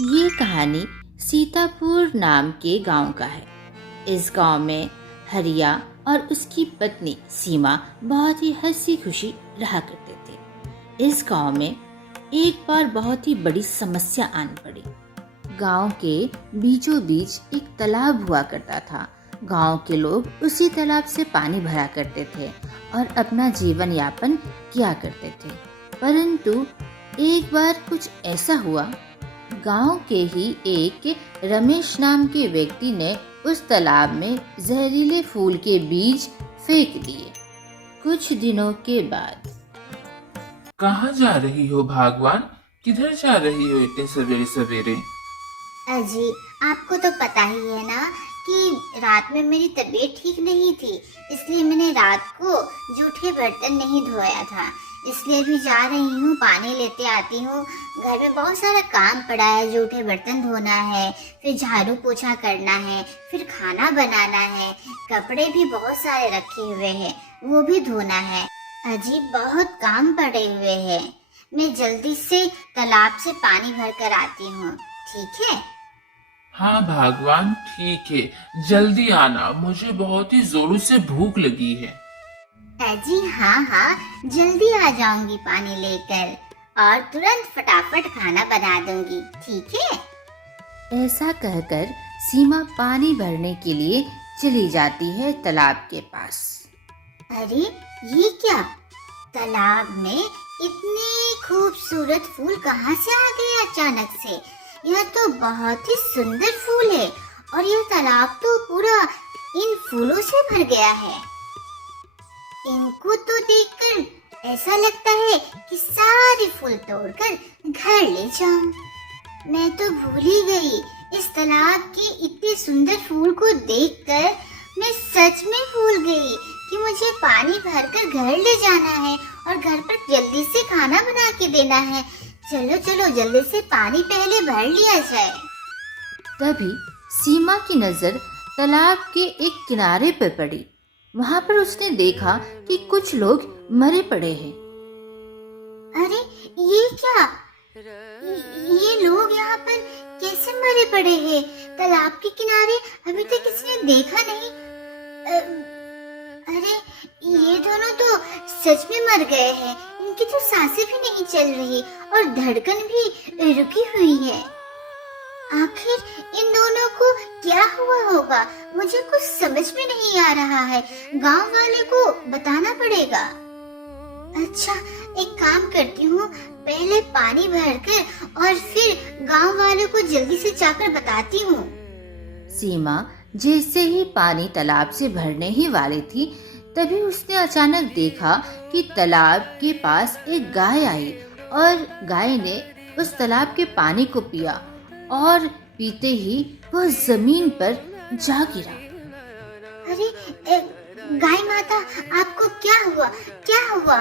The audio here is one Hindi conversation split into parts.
ये कहानी सीतापुर नाम के गांव का है। इस गांव में हरिया और उसकी पत्नी सीमा बहुत ही हंसी खुशी रहा करते थे। इस गांव में एक बार बहुत ही बड़ी समस्या आन पड़ी। गांव के बीचों बीच एक तालाब हुआ करता था। गांव के लोग उसी तालाब से पानी भरा करते थे और अपना जीवन यापन किया करते थे। परंतु एक बार कुछ ऐसा हुआ, गांव के ही एक रमेश नाम के व्यक्ति ने उस तालाब में जहरीले फूल के बीज फेंक दिए। कुछ दिनों के बाद, कहाँ जा रही हो भागवान? किधर जा रही हो इतने सवेरे सवेरे? अजी, आपको तो पता ही है ना कि रात में मेरी तबीयत ठीक नहीं थी, इसलिए मैंने रात को जूठे बर्तन नहीं धोया था। इसलिए भी जा रही हूँ, पानी लेते आती हूँ। घर में बहुत सारा काम पड़ा है, जूठे बर्तन धोना है, फिर झाड़ू पोछा करना है, फिर खाना बनाना है, कपड़े भी बहुत सारे रखे हुए हैं, वो भी धोना है। अजी, बहुत काम पड़े हुए हैं। मैं जल्दी से तालाब से पानी भर कर आती हूँ, ठीक है? हाँ भागवान, ठीक है, जल्दी आना, मुझे बहुत ही जोरों से भूख लगी है। अजी हाँ, जल्दी आ जाऊंगी पानी लेकर और तुरंत फटाफट खाना बना दूंगी, ठीक है? ऐसा कहकर सीमा पानी भरने के लिए चली जाती है तालाब के पास। अरे ये क्या, तालाब में इतने खूबसूरत फूल कहाँ से आ गए अचानक से? यह तो बहुत ही सुंदर फूल है और यह तालाब तो पूरा इन फूलों से भर गया है। इनको तो देखकर ऐसा लगता है कि सारे फूल तोड़कर घर ले जाऊं। मैं तो भूल ही गई, इस तालाब के इतने सुंदर फूल को देखकर मैं सच में भूल गई कि मुझे पानी भरकर घर ले जाना है और घर पर जल्दी से खाना बना के देना है। चलो चलो, जल्दी से पानी पहले भर लिया जाए। तभी सीमा की नजर तालाब के एक किनारे पर पड़ी। वहां पर उसने देखा कि कुछ लोग मरे पड़े हैं। अरे ये क्या, ये लोग यहाँ पर कैसे मरे पड़े हैं? तालाब के किनारे अभी तक किसी ने देखा नहीं। अरे ये दोनों तो सच में मर गए हैं। इनकी तो सांसें भी नहीं चल रही और धड़कन भी रुकी हुई है। आखिर इन दोनों को क्या हुआ होगा? मुझे कुछ समझ में नहीं आ रहा है। गांव वाले को बताना पड़ेगा। अच्छा, एक काम करती हूँ, पहले पानी भरकर और फिर गांव वालों को जल्दी से जाकर बताती हूँ। सीमा जैसे ही पानी तालाब से भरने ही वाली थी, तभी उसने अचानक देखा कि तालाब के पास एक गाय आई और गाय ने उस तालाब के पानी को पिया और पीते ही वह जमीन पर जा गिरा। अरे गाय माता, आपको क्या हुआ? क्या हुआ?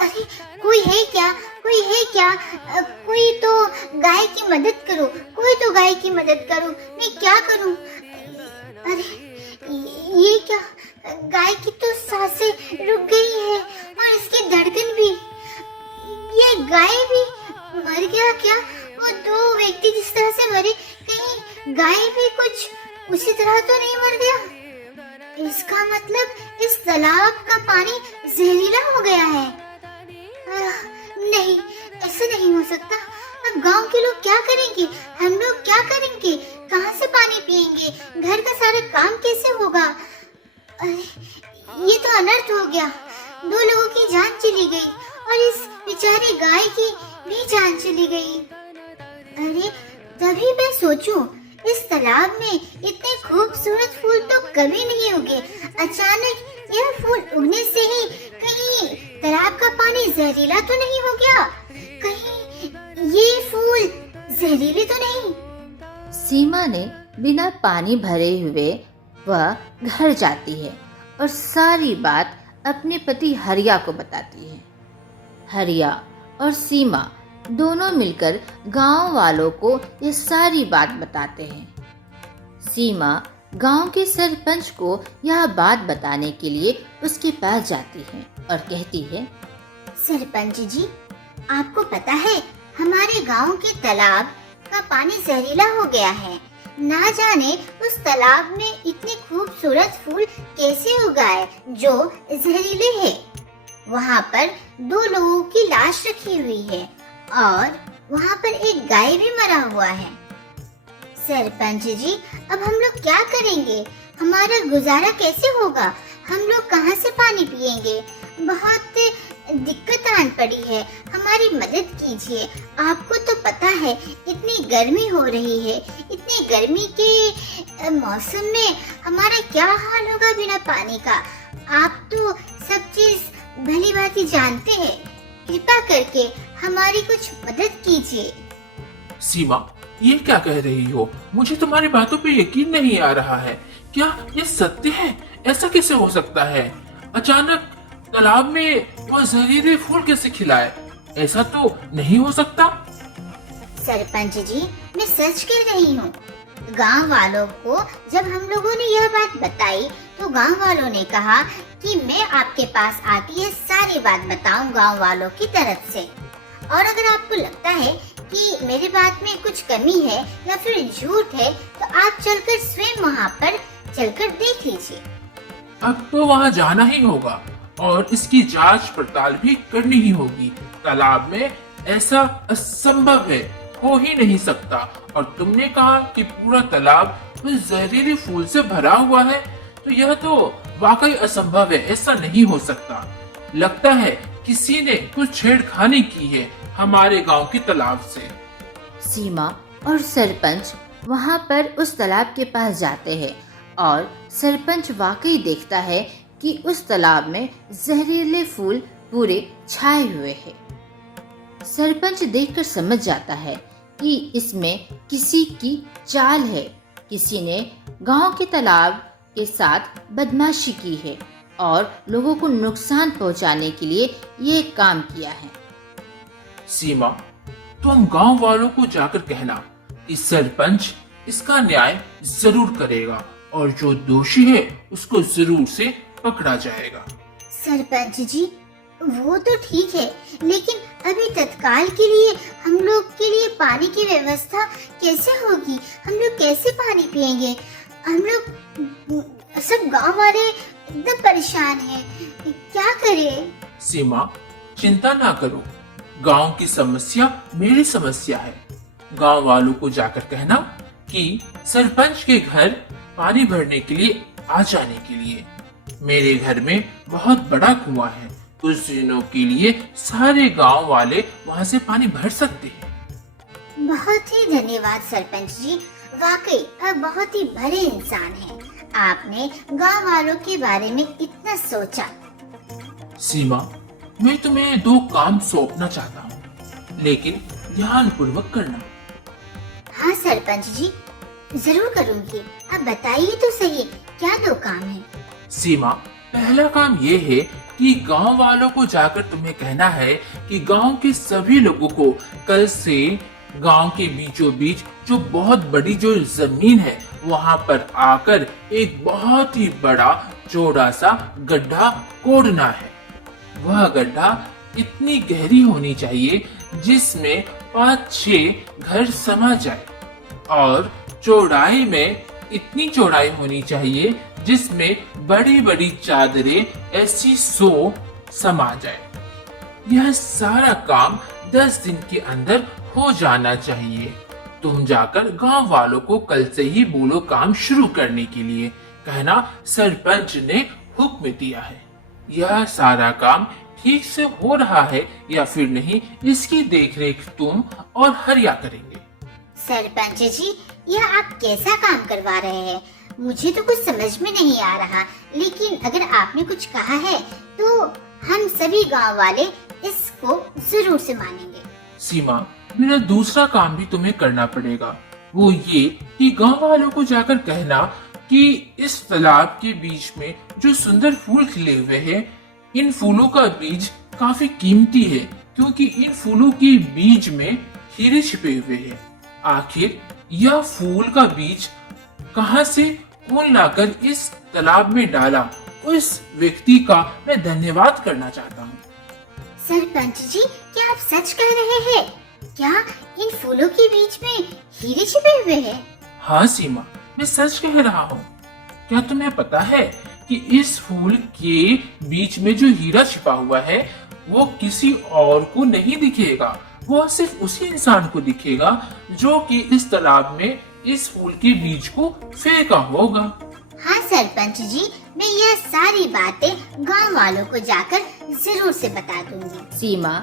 अरे कोई है क्या? कोई है क्या? कोई तो गाय की मदद करो, कोई तो गाय की मदद करो। मैं क्या करूं? अरे ये क्या, गाय की तो सांसें रुक गई है और इसकी धड़कन भी। ये गाय भी मर गया क्या? वो दो व्यक्ति जिस तरह से मरे, कहीं गाय भी कुछ उसी तरह तो नहीं मर गया? इसका मतलब इस तालाब का पानी जहरीला हो गया है। नहीं, ऐसा नहीं हो सकता। अब गांव के लोग क्या करेंगे? हम लोग क्या करेंगे? कहाँ से पानी पिएंगे? घर का सारा काम कैसे होगा? अरे ये तो अनर्थ हो गया। दो लोगों की जान चली गई और इस बेचारी गाय की भी जान चली गई। अरे तभी मैं सोचूं, इस तालाब में इतने खूबसूरत फूल तो कभी नहीं उगे। अचानक यह फूल उगने से ही कहीं तालाब का पानी जहरीला तो नहीं हो गया? कहीं ये फूल जहरीले तो नहीं? सीमा ने बिना पानी भरे हुए वह घर जाती है और सारी बात अपने पति हरिया को बताती है। हरिया और सीमा दोनों मिलकर गांव वालों को ये सारी बात बताते हैं। सीमा गांव के सरपंच को यह बात बताने के लिए उसके पास जाती है और कहती है, सरपंच जी, आपको पता है हमारे गांव के तालाब का पानी जहरीला हो गया है। ना जाने उस तालाब में इतने खूबसूरत फूल कैसे उगाए जो जहरीले हैं। वहाँ पर 2 लोगों की लाश रखी हुई है और वहाँ पर एक गाय भी मरा हुआ है। सरपंच जी, अब हम लोग क्या करेंगे? हमारा गुजारा कैसे होगा? हम लोग कहाँ से पानी पिएंगे? बहुत दिक्कत आन पड़ी है, हमारी मदद कीजिए। आपको तो पता है इतनी गर्मी हो रही है, इतनी गर्मी के मौसम में हमारा क्या हाल होगा बिना पानी का। आप तो सब चीज भली भांति जानते हैं, कृपा करके हमारी कुछ मदद कीजिए। सीमा, ये क्या कह रही हो? मुझे तुम्हारी बातों पे यकीन नहीं आ रहा है। क्या ये सत्य है? ऐसा कैसे हो सकता है? अचानक तालाब में वो जहरीले फूल कैसे खिलाए? ऐसा तो नहीं हो सकता। सरपंच जी, मैं सच कह रही हूँ। गांव वालों को जब हम लोगों ने यह बात बताई तो गांव वालों ने कहा कि मैं आपके पास आके ये सारी बात बताऊं गांव वालों की तरफ से। और अगर आपको लगता है कि मेरी बात में कुछ कमी है या फिर झूठ है तो आप चलकर स्वयं वहाँ पर चलकर देख लीजिए। अब तो वहाँ जाना ही होगा और इसकी जांच पड़ताल भी करनी ही होगी। तालाब में ऐसा असंभव है, हो ही नहीं सकता। और तुमने कहा कि पूरा तालाब उस जहरीले फूल से भरा हुआ है, तो यह तो वाकई असंभव है, ऐसा नहीं हो सकता। लगता है किसी ने कुछ छेड़खानी की है हमारे गांव के तालाब से। सीमा और सरपंच वहाँ पर उस तालाब के पास जाते हैं और सरपंच वाकई देखता है कि उस तालाब में जहरीले फूल पूरे छाए हुए हैं। सरपंच देखकर समझ जाता है कि इसमें किसी की चाल है, किसी ने गांव के तालाब के साथ बदमाशी की है और लोगों को नुकसान पहुंचाने के लिए ये काम किया है। सीमा, तुम गांव वालों को जाकर कहना कि सरपंच इसका न्याय जरूर करेगा और जो दोषी है उसको जरूर से पकड़ा जाएगा। सरपंच जी, वो तो ठीक है, लेकिन अभी तत्काल के लिए हम लोग के लिए पानी की व्यवस्था कैसे होगी? हम लोग कैसे पानी पिएंगे? हम लोग सब गांव वाले एकदम परेशान हैं, क्या करें? सीमा, चिंता ना करो, गांव की समस्या मेरी समस्या है। गांव वालों को जाकर कहना कि सरपंच के घर पानी भरने के लिए आ जाने के लिए। मेरे घर में बहुत बड़ा कुआं है, कुछ दिनों के लिए सारे गांव वाले वहां से पानी भर सकते हैं। बहुत ही धन्यवाद सरपंच जी, वाकई आप बहुत ही भले इंसान हैं। आपने गांव वालों के बारे में इतना सोचा। सीमा, मैं तुम्हें 2 काम सौंपना चाहता हूँ, लेकिन ध्यानपूर्वक करना। हाँ सरपंच जी, जरूर करूँगी। आप बताइए तो सही, क्या 2 काम है? सीमा, पहला काम ये है कि गांव वालों को जाकर तुम्हें कहना है कि गांव के सभी लोगों को कल से गांव के बीचों बीच जो बहुत बड़ी जो जमीन है वहां पर आकर एक बहुत ही बड़ा चौड़ा सा गड्ढा खोदना है। वह गड्ढा इतनी गहरी होनी चाहिए जिसमें 5-6 घर समा जाए और चौड़ाई में इतनी चौड़ाई होनी चाहिए जिसमें बड़ी बड़ी चादरें ऐसी 100 समा जाए। यह सारा काम 10 दिन के अंदर हो जाना चाहिए। तुम जाकर गांव वालों को कल से ही बोलो काम शुरू करने के लिए। कहना सरपंच ने हुक्म दिया है। यह सारा काम ठीक से हो रहा है या फिर नहीं, इसकी देखरेख तुम और हरिया करेंगे। सरपंच जी, यह आप कैसा काम करवा रहे हैं? मुझे तो कुछ समझ में नहीं आ रहा, लेकिन अगर आपने कुछ कहा है तो हम सभी गांव वाले इसको जरूर से मानेंगे। सीमा, मेरा दूसरा काम भी तुम्हें करना पड़ेगा। वो ये कि गांव वालों को जाकर कहना कि इस तालाब के बीच में जो सुंदर फूल खिले हुए हैं, इन फूलों का बीज काफी कीमती है क्योंकि इन फूलों के बीज में हीरे छिपे हुए हैं। आखिर यह फूल का बीज कहां से कौन लाकर इस तालाब में डाला, उस व्यक्ति का मैं धन्यवाद करना चाहता हूँ। सरपंच जी, क्या आप सच कह रहे हैं? क्या इन फूलों के बीच में हीरे छिपे हुए हैं? हाँ सीमा, मैं सच कह रहा हूँ। क्या तुम्हें पता है कि इस फूल के बीच में जो हीरा छिपा हुआ है वो किसी और को नहीं दिखेगा, वो सिर्फ उसी इंसान को दिखेगा जो कि इस तालाब में इस फूल के बीज को फेंका होगा। हाँ सरपंच जी, मैं यह सारी बातें गांव वालों को जाकर जरूर से बता दूंगी। सीमा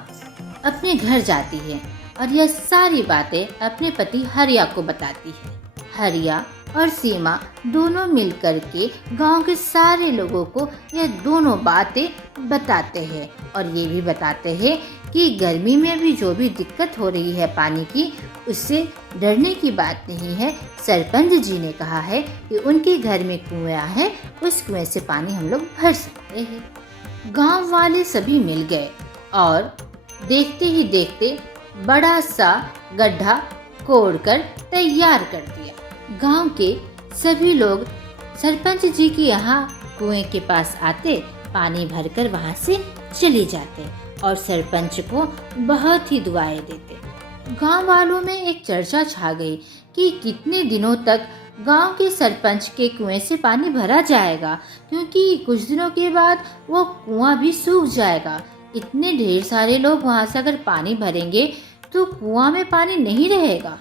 अपने घर जाती है और यह सारी बातें अपने पति हरिया को बताती है। हरिया और सीमा दोनों मिलकर के गांव के सारे लोगों को यह दोनों बातें बताते हैं और ये भी बताते हैं कि गर्मी में भी जो भी दिक्कत हो रही है पानी की, उससे डरने की बात नहीं है। सरपंच जी ने कहा है कि उनके घर में कुआं है, उस कुएं से पानी हम लोग भर सकते हैं। गांव वाले सभी मिल गए और देखते ही देखते बड़ा सा गड्ढा कोड़कर तैयार कर दिया। गांव के सभी लोग सरपंच जी के यहाँ कुएं के पास आते, पानी भरकर वहां से चले जाते और सरपंच को बहुत ही दुआएं देते। गांव वालों में एक चर्चा छा गई कि कितने दिनों तक गांव के सरपंच के कुएं से पानी भरा जाएगा, क्योंकि कुछ दिनों के बाद वो कुआं भी सूख जाएगा। इतने ढेर सारे लोग वहां से अगर पानी भरेंगे तो कुआं में पानी नहीं रहेगा।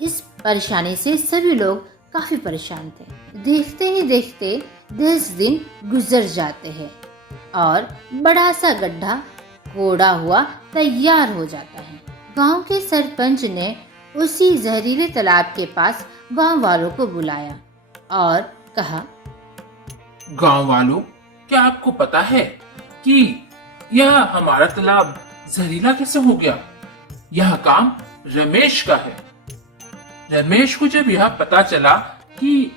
इस परेशानी से सभी लोग काफी परेशान थे। देखते ही देखते 10 दिन गुजर जाते हैं और बड़ा सा गड्ढा कोड़ा हुआ तैयार हो जाता है। गांव के सरपंच ने उसी जहरीले तालाब के पास गांव वालों को बुलाया और कहा, गांव वालों, क्या आपको पता है कि यह हमारा तालाब जहरीला कैसे हो गया? यह काम रमेश का है। रमेश को जब यह पता चला कि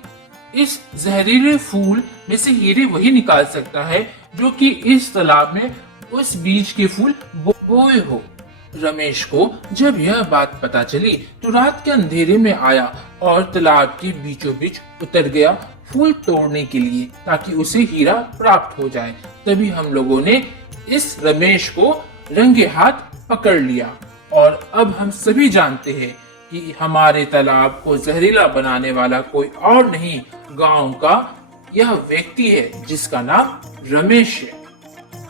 इस जहरीले फूल में से हीरे वही निकाल सकता है जो कि इस तालाब में उस बीज के फूल बोए हो। रमेश को जब यह बात पता चली तो रात के अंधेरे में आया और तालाब के बीचों बीच उतर गया फूल तोड़ने के लिए, ताकि उसे हीरा प्राप्त हो जाए। तभी हम लोगों ने इस रमेश को रंगे हाथ पकड़ लिया और अब हम सभी जानते हैं कि हमारे तालाब को जहरीला बनाने वाला कोई और नहीं, गांव का यह व्यक्ति है जिसका नाम रमेश है।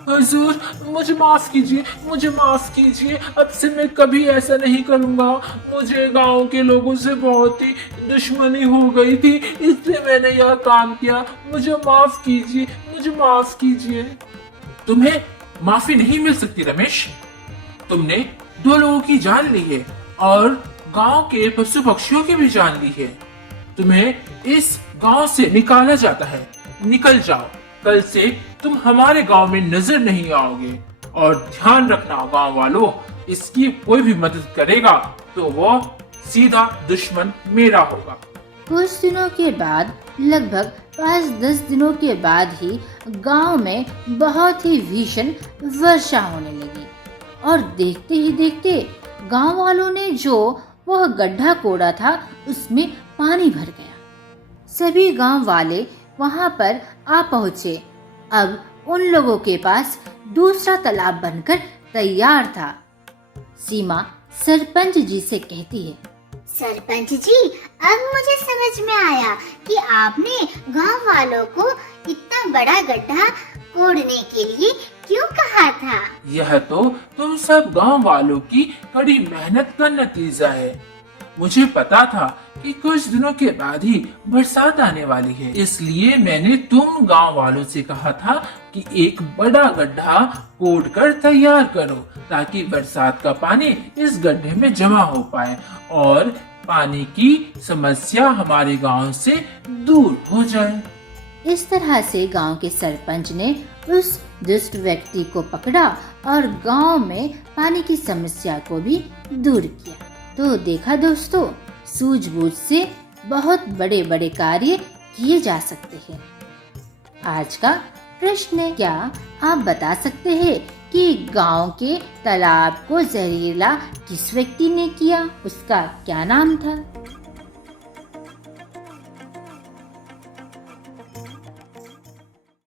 हुजूर, मुझे माफ कीजिए, मुझे माफ कीजिए। अब से मैं कभी ऐसा नहीं करूंगा। मुझे गांव के लोगों से बहुत ही दुश्मनी हो गई थी, इसलिए मैंने यह काम किया। मुझे माफ कीजिए, मुझे माफ कीजिए। तुम्हें माफी नहीं मिल सकती रमेश। तुमने 2 लोगों की जान ली है और गांव के पशु पक्षियों की भी जान ली है। तुम्हें इस गांव से निकाला जाता है। निकल जाओ, कल से तुम हमारे गांव में नजर नहीं आओगे। और ध्यान रखना गांव वालों, इसकी कोई भी मदद करेगा तो वो सीधा दुश्मन मेरा होगा। कुछ दिनों के बाद, लगभग 5-10 दिनों के बाद ही गांव में बहुत ही भीषण वर्षा होने लगी और देखते ही देखते गांव वालों ने जो वह गड्ढा कोड़ा था उसमें पानी भर गया। सभी गांव वाले वहां पर आ पहुंचे। अब उन लोगों के पास दूसरा तालाब बनकर तैयार था। सीमा सरपंच जी से कहती है, सरपंच जी, अब मुझे समझ में आया कि आपने गांव वालों को इतना बड़ा गड्ढा कोड़ने के लिए क्यों कहा था। यह तो तुम सब गांव वालों की कड़ी मेहनत का नतीजा है। मुझे पता था कि कुछ दिनों के बाद ही बरसात आने वाली है, इसलिए मैंने तुम गांव वालों से कहा था कि एक बड़ा गड्ढा कोड़कर तैयार करो, ताकि बरसात का पानी इस गड्ढे में जमा हो पाए और पानी की समस्या हमारे गांव से दूर हो जाए। इस तरह से गांव के सरपंच ने उस दुष्ट व्यक्ति को पकड़ा और गांव में पानी की समस्या को भी दूर किया। तो देखा दोस्तों, सूझबूझ से बहुत बड़े बड़े कार्य किए जा सकते हैं। आज का प्रश्न है, क्या आप बता सकते हैं कि गांव के तालाब को जहरीला किस व्यक्ति ने किया? उसका क्या नाम था?